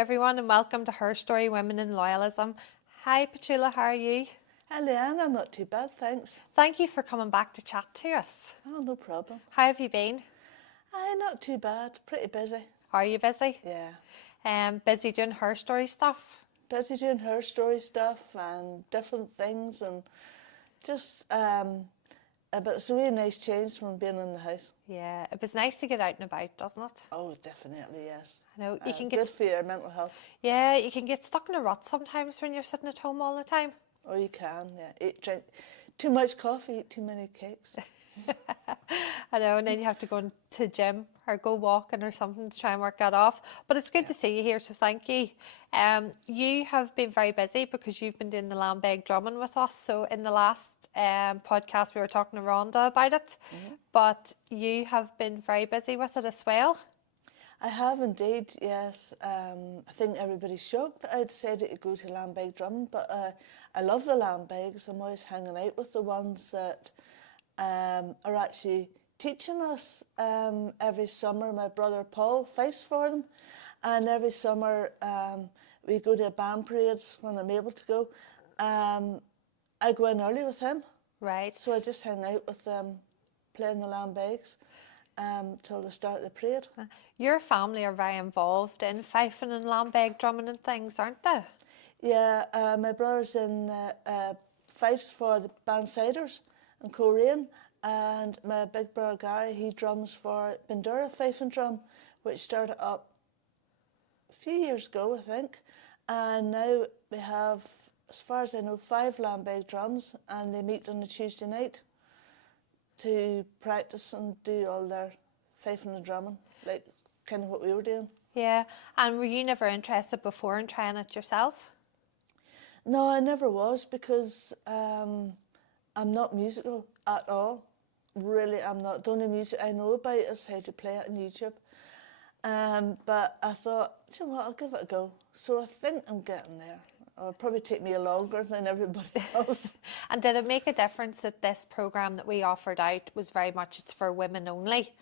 everyone, and welcome to Her Story Women in Loyalism. Hi, Petula, how are you? Hi, Leanne. I'm not too bad, thanks. Thank you for coming back to chat to us. Oh, no problem. How have you been? Aye, not too bad. Pretty busy. Are you busy? Yeah. Busy doing her story stuff? Busy doing her story stuff and different things and just, but it's a really nice change from being in the house. Yeah, it was nice to get out and about, doesn't it? Oh, definitely, yes. I know you can Good for your mental health. Yeah, you can get stuck in a rut sometimes when you're sitting at home all the time. Oh, you can, yeah. Drink too much coffee, eat too many cakes. I know, and then you have to go into the gym or go walking or something to try and work that off. But it's good to see you here, so thank you. You have been very busy because you've been doing the land bag drumming with us. So in the last podcast, we were talking to Rhonda about it, but you have been very busy with it as well. I have indeed, yes. I think everybody's shocked that I'd said it to go to land bag drumming, but I love the land bags. I'm always hanging out with the ones that are actually teaching us every summer. My brother Paul fights for them, and every summer we go to band parades when I'm able to go. I go in early with him. Right. So I just hang out with them, playing the land bags till the start of the parade. Your family are very involved in fifing and land bag drumming and things, aren't they? Yeah, my brother's in fifes for the Bandsiders and Korean, and my big brother Gary, he drums for Bandura Fife and Drum, which started up a few years ago, I think. And now we have, as far as I know, 5 land bag drums, and they meet on a Tuesday night to practice and do all their fifing and drumming, like kind of what we were doing. Yeah, and were you never interested before in trying it yourself? No, I never was, because I'm not musical at all. Really, I'm not. The only music I know about is how to play it on YouTube. But I thought, you know what, I'll give it a go. So I think I'm getting there. It'll probably take me longer than everybody else. And did it make a difference that this programme that we offered out was very much, it's for women only?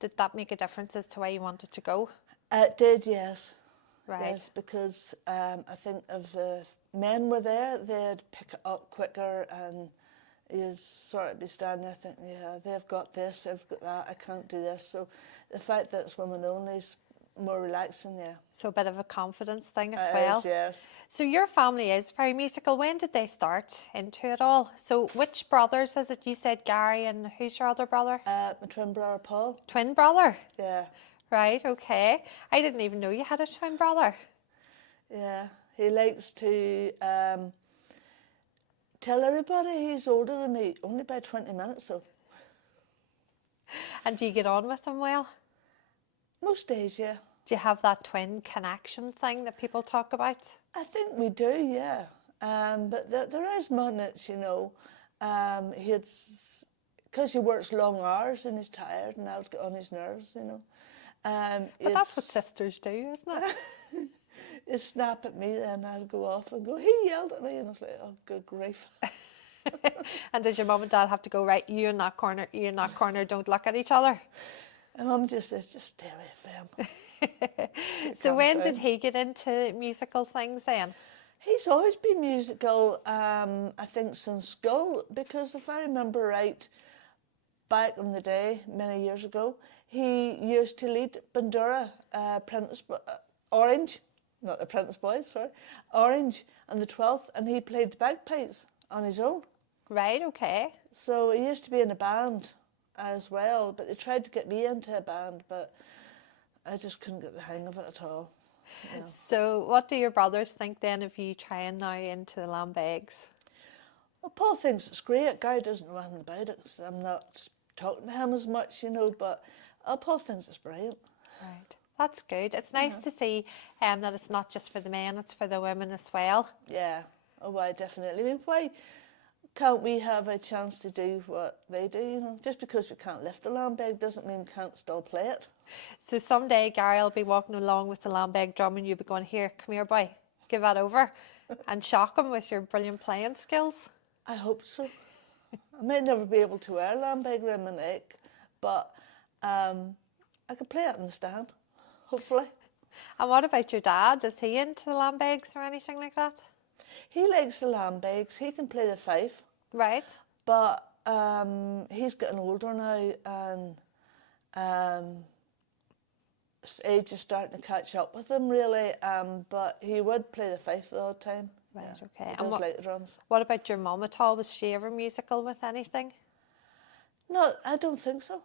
Did that make a difference as to where you wanted to go? It did, yes. Right. Yes, because I think if the men were there, they'd pick it up quicker, and you'd sort of be standing there thinking, yeah, they've got this, they've got that, I can't do this. So the fact that it's women only is more relaxing, yeah. So a bit of a confidence thing as It well. is, yes. So your family is very musical. When did they start into it all? So which brothers is it? You said Gary, and who's your other brother? My twin brother Paul. Twin brother? Yeah. Right, okay. I didn't even know you had a twin brother. Yeah, he likes to tell everybody he's older than me, only by 20 minutes, so. And do you get on with him well? Most days, yeah. Do you have that twin connection thing that people talk about? I think we do, yeah. But there is moments, you know, because he works long hours and he's tired and I would get on his nerves, you know. But that's what sisters do, isn't it? He'd snap at me, then I'd go off and go, he yelled at me, and I was like, oh, good grief. And does your mum and dad have to go, right, you in that corner, don't look at each other? And Mum just says, just stay away from him. So when did he get into musical things then? He's always been musical, I think, since school, because if I remember right, back in the day, many years ago, he used to lead Bandura, Orange, not the Apprentice Boys, sorry, Orange and the 12th, and he played the bagpipes on his own. Right, okay. So he used to be in a band as well, but they tried to get me into a band, but I just couldn't get the hang of it at all. You know. So what do your brothers think then of you trying now into the land bags? Well, Paul thinks it's great. Gary doesn't know anything about it because I'm not talking to him as much, you know, but Paul thinks it's brilliant. Right, that's good. It's nice to see that it's not just for the men, it's for the women as well. Yeah, oh, why, definitely. I mean, why can't we have a chance to do what they do, you know? Just because we can't lift the land bag doesn't mean we can't still play it. So someday Gary will be walking along with the land bag drum and you'll be going, here, come here, boy, give that over, and shock him with your brilliant playing skills. I hope so. I might never be able to wear a land bag around my neck, but I could play it in the stand, hopefully. And what about your dad? Is he into the lambegs or anything like that? He likes the lambegs. He can play the fife, Right. but he's getting older now, and age is starting to catch up with him, really. But he would play the fife the odd time. Right, Yeah. okay. He And does like the drums. what about your mum at all? Was she ever musical with anything? No, I don't think so.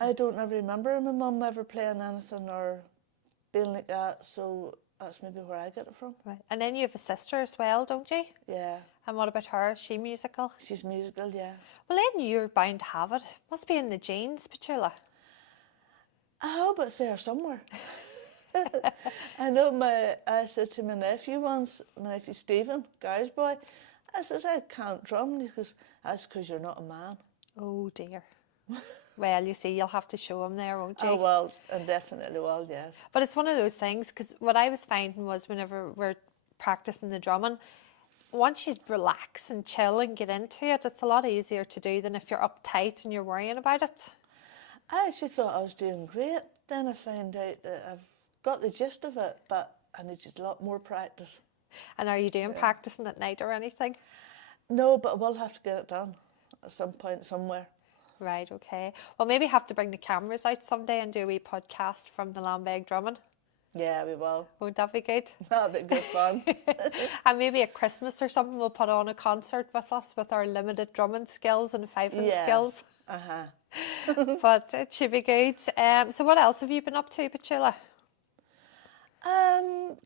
I don't ever remember my mum ever playing anything or being like that, so that's maybe where I get it from. Right. And then you have a sister as well, don't you? Yeah, And what about her? Is she musical? she's musical, yeah. Well, then you're bound to have it. Must be in the genes, Petula. I hope it's there somewhere. I know I said to my nephew once, my nephew Stephen, Gary's boy, I says, I can't drum. And he goes, that's because you're not a man. Oh dear. Well, you see, you'll have to show him there, won't you? Oh, well, and definitely will, yes. But it's one of those things, because what I was finding was whenever we're practicing the drumming, once you relax and chill and get into it, it's a lot easier to do than if you're uptight and you're worrying about it. I actually thought I was doing great. Then I found out that I've got the gist of it, but I needed a lot more practice. And are you doing practicing at night or anything? No, but I will have to get it done at some point somewhere. Right, okay. Well, maybe have to bring the cameras out someday and do a wee podcast from the lambeg drumming. Yeah, we will. Won't that be good? That'll be good fun. And maybe at Christmas or something, we'll put on a concert with us with our limited drumming skills and fifing skills. But it should be good. So what else have you been up to, Petula?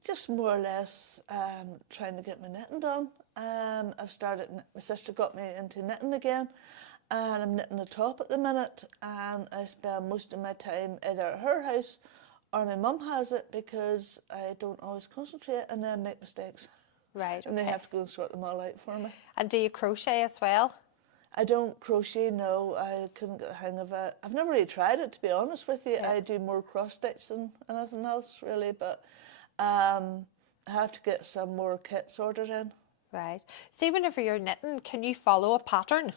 Just more or less trying to get my knitting done. I've started, my sister got me into knitting again, and I'm knitting a top at the minute, and I spend most of my time either at her house or my mum has it, because I don't always concentrate and then make mistakes. Right, okay. And they have to go and sort them all out for me. And do you crochet as well? I don't crochet, no. I couldn't get the hang of it. I've never really tried it, to be honest with you. Yeah. I do more cross-stitch than anything else, really, but I have to get some more kits ordered in. Right. See, whenever you're knitting, can you follow a pattern?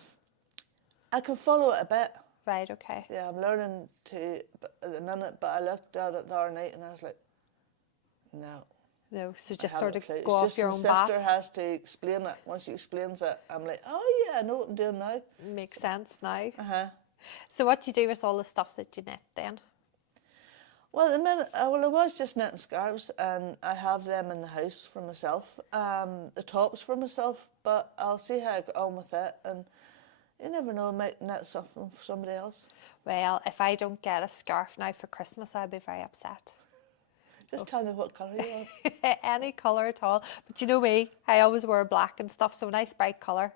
I can follow it a bit. Right, okay. Yeah, I'm learning to at the minute, but I looked at it the other night and I was like, no. No, so I just haven't sort of a clue. go off It's your just own my bat. sister has to explain it. Once she explains it, I'm like, oh yeah, I know what I'm doing now. Makes sense now. Uh-huh. So what do you do with all the stuff that you knit then? Well, at the minute, I was just knitting scarves, and I have them in the house for myself. The tops for myself, but I'll see how I get on with it, and you never know, I might knit something for somebody else. Well, if I don't get a scarf now for Christmas, I'll be very upset. Just tell me what colour you want. Any colour at all. But you know me, I always wear black and stuff, so a nice bright colour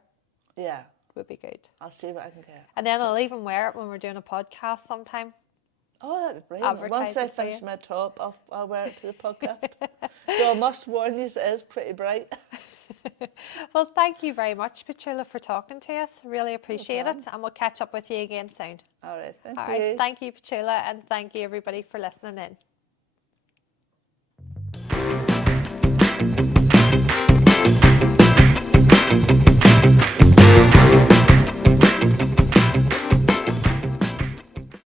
Yeah, would be good. I'll see what I can get. And then I'll even wear it when we're doing a podcast sometime. Oh, that'd be brilliant. Once Advertise I it for finish you. my top, I'll wear it to the podcast. So I must warn you, it is pretty bright. Well, thank you very much, Petula, for talking to us. Really appreciate it. And we'll catch up with you again soon. All right, thank All you. right. Thank you, Petula, and thank you, everybody, for listening in.